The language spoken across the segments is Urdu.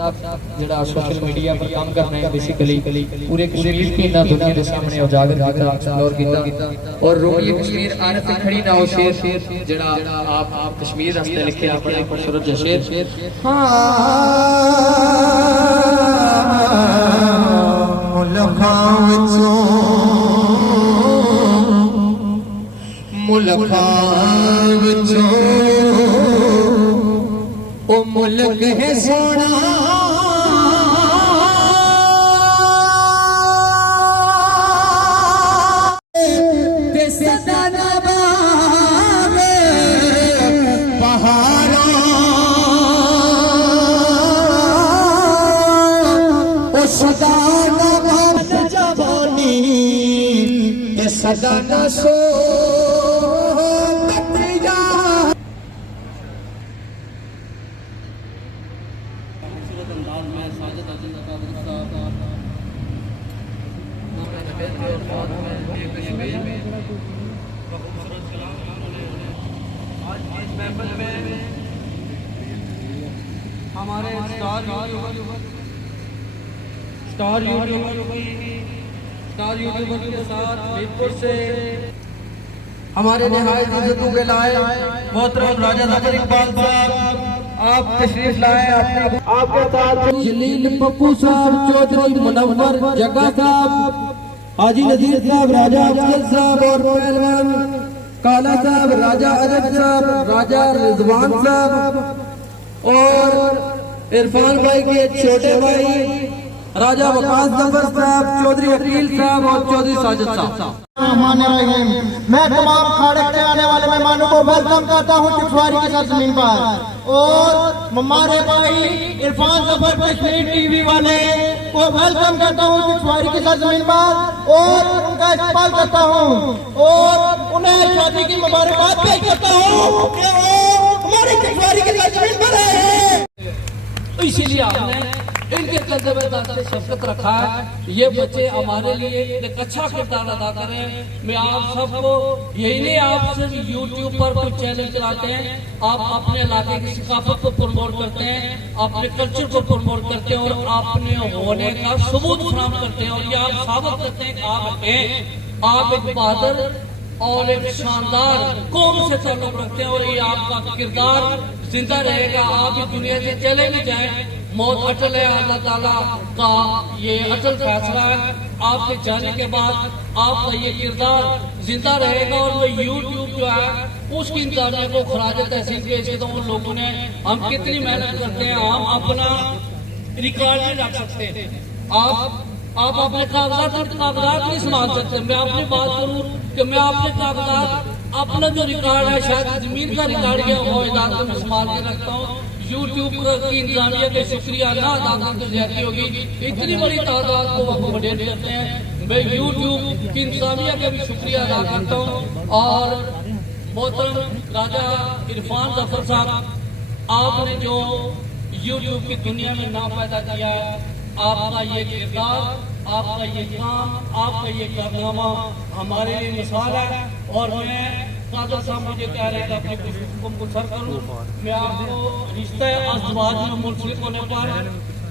جڑا سوشل میڈیا پر کام کرنا ہے بیسیکلی پورے کشمیر کی نہ دنیا کے سامنے اجاگر کیتا ایکسپلور کیتا اور رومی کشمیر آنے سے کھڑی نہ ہو شیر جڑا آپ کشمیر راستے لکھے اپنے خوبصورت جو شیر او ملک ہے سونا تے صدا نباغ پہاڑوں او صدا نباغ جوانی تے صدا نسو ہمارے سٹار یوٹیوبر کے ساتھ میرپور سے ہمارے نہایت عزتوں کے لائے محترم راجہ ظفر اقبال صاحب آپ تشریف لائیں آپ کے ساتھ جلیل پپو صاحب چودھری منور جگہ صاحب حاجی نذیر صاحب راجہ افضل صاحب اور پہلوان کالا صاحب راجہ عرب صاحب راجہ رضوان صاحب اور عرفان بھائی کے چھوٹے بھائی راجہ وقاص ظفر صاحب چودھری وکیل صاحب اور چودھری ساجد صاحب میں تمام کھاڑے کے آنے والے مہمانوں کو ویلکم کرتا ہوں ٹکسواری کی سرزمین پر اور ہمارے بھائی عرفان ظفر کشمیر ٹی وی والے کو ویلکم کرتا ہوں ٹکسواری کی سرزمین پر اور ان کا استقبال کرتا ہوں اور انہیں شادی کی مبارکباد پیش کرتا ہوں کہ وہ ہماری ٹکسواری کی سرزمین پر ہے. اسی لیے آپ نے ان کے قدر سے شفقت رکھا ہے. یہ بچے ہمارے لیے ایک اچھا کردار ادا کریں. میں آپ سب کو یہی نہیں آپ صرف یوٹیوب پر کوئی چینل چلاتے ہیں, آپ اپنے علاقے کی ثقافت کو پروموٹ کرتے ہیں, اپنے کلچر کو پروموٹ کرتے ہیں اور اپنے ہونے کا ثبوت فراہم کرتے ہیں. اور یہ آپ ثابت کرتے ہیں کہ آپ ایک بہادر اور ایک شاندار قوم سے تعلق رکھتے ہیں اور یہ آپ کا کردار زندہ رہے گا. آپ اس دنیا سے چلے نہیں جائیں, موت اٹل ہے. اللہ تعالیٰ کا یہ اٹل فیصلہ ہے. آپ کے جانے کے بعد آپ کا یہ کردار زندہ رہے گا. اور وہ یوٹیوب جو ہے اس کی انتظامیہ کو خراج تحسین پیش کرتا ہوں. ان لوگوں نے ہم کتنی محنت کرتے ہیں, ہم اپنا ریکارڈ نہیں رکھ سکتے. آپ اپنے کاغذات نہیں سنبھال سکتے. میں اپنی بات کروں کہ میں اپنے کاغذات اپنا جو ریکارڈ ہے شاید زمین کا ریکارڈ کیا وہ اداروں میں سنبھال کے رکھتا ہوں. یوٹیوب کی انتظامیہ کا شکریہ نہ ادا کرتے زیادتی ہوگی. اتنی بڑی تعداد کو وہ اکوموڈیٹ کرتے ہیں. میں یوٹیوب کی انتظامیہ کا بھی شکریہ ادا کرتا ہوں. اور محترم راجہ عرفان ظفر صاحب, آپ نے جو یوٹیوب کی دنیا میں نام پیدا کیا ہے, آپ کا یہ کردار, آپ کا یہ کام, آپ کا یہ کارنامہ ہمارے لیے مثال ہے. اور میں قادر صاحب مجھے کہہ رہے کہ اپنے کچھ حکم کو سر کروں. میں آپ کو رشتہ ازدواج میں منسلک ہونے پر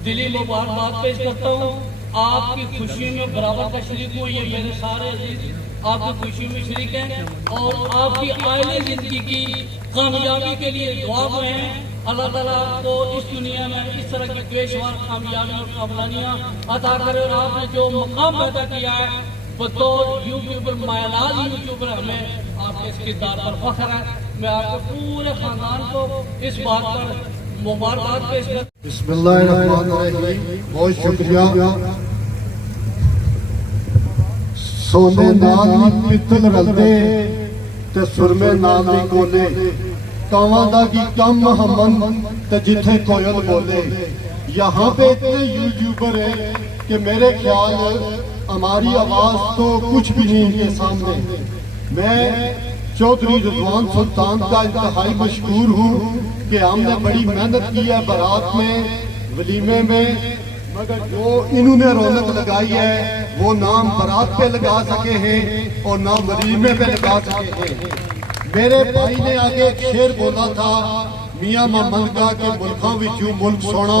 دلی مبارکباد پیش کرتا ہوں. آپ کی خوشی میں برابر کا شریک ہوں. یہ میرے سارے عزیز آپ کی خوشی میں شریک ہیں اور آپ کی آئلی زندگی کی کامیابی کے لیے دعا میں ہیں. اللہ تعالیٰ آپ کو اس دنیا میں اس طرح کی پیشوار کامیابی اور کامرانیاں عطا کرے. اور آپ نے جو مقام پیدا کیا ہے بطور یوٹیوبر, مائلال یوٹیوبر, ہمیں آپ کے اس کردار پر فخر ہے. میں آپ کو پورے خاندان کو اس بات پر مبارکباد پیش کرتا ہوں. بسم اللہ الرحمن الرحیم. بہت شکریہ. سونے نال پتل رلدے تے سرمے نال دی کولے, کاواں دا کی کم ہمن تے جتھے کوئل بولے. یہاں پہ اتنے یوٹیوبر ہیں کہ میرے خیال ہماری آواز تو کچھ بھی نہیں کے سامنے. میں چودھری رضوان سلطان کا انتہائی مشکور ہوں کہ ہم نے بڑی محنت کی ہے بارات میں, ولیمے میں, مگر جو انہوں نے رونق لگائی ہے وہ نہ بارات پہ لگا سکے ہیں اور نہ ولیمے پہ لگا سکے ہیں. میرے بھائی نے آگے ایک شعر بولا تھا میاں محمد کا کہ ملکاں وچوں ملک سونا,